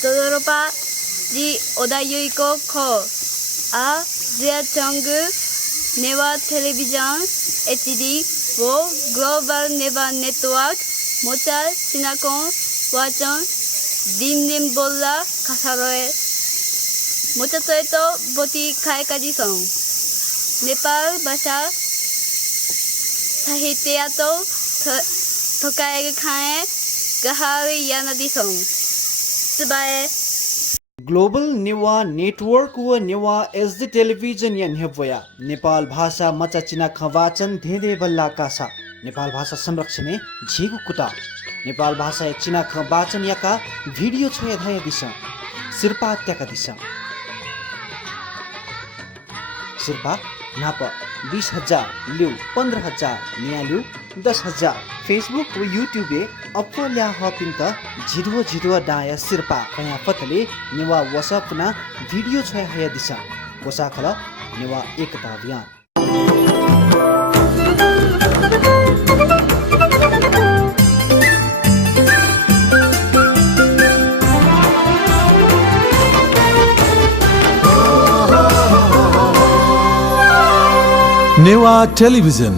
Todoropa Ji Odayuiko Ko A Zia Chongu Newa Television HD Wo Global Neva Network Mocha Sinakon Wachon Dindin Bolla Kasaroe Mocha Soeto Boti Kaikaji Song Nepal Basha Sahitya Tokae Khae Gahari Yanadi Song Tsubae global Newa network व Newa SD television यन हेबोया नेपाल भाषा मचा चिना खवाचन धेदे बल्ला कासा नेपाल भाषा संरक्षण झिगु कुटा नेपाल भाषा चिना खवाचन याका भिडियो छोया धाय दिशा सिरपा त्याका दिशा सिरपा नाप 20,000 लिउ 15,000 निया लिउ 10,000 फेसबुक व यूट्यूब अपल्या हपिन त झिडुवा डाया सिरपा कया फतले नेवा व्हाट्सएप ना भिडियो छ हया दिशा कोसा खला नेवा एकता अभियान नेवा टेलिभिजन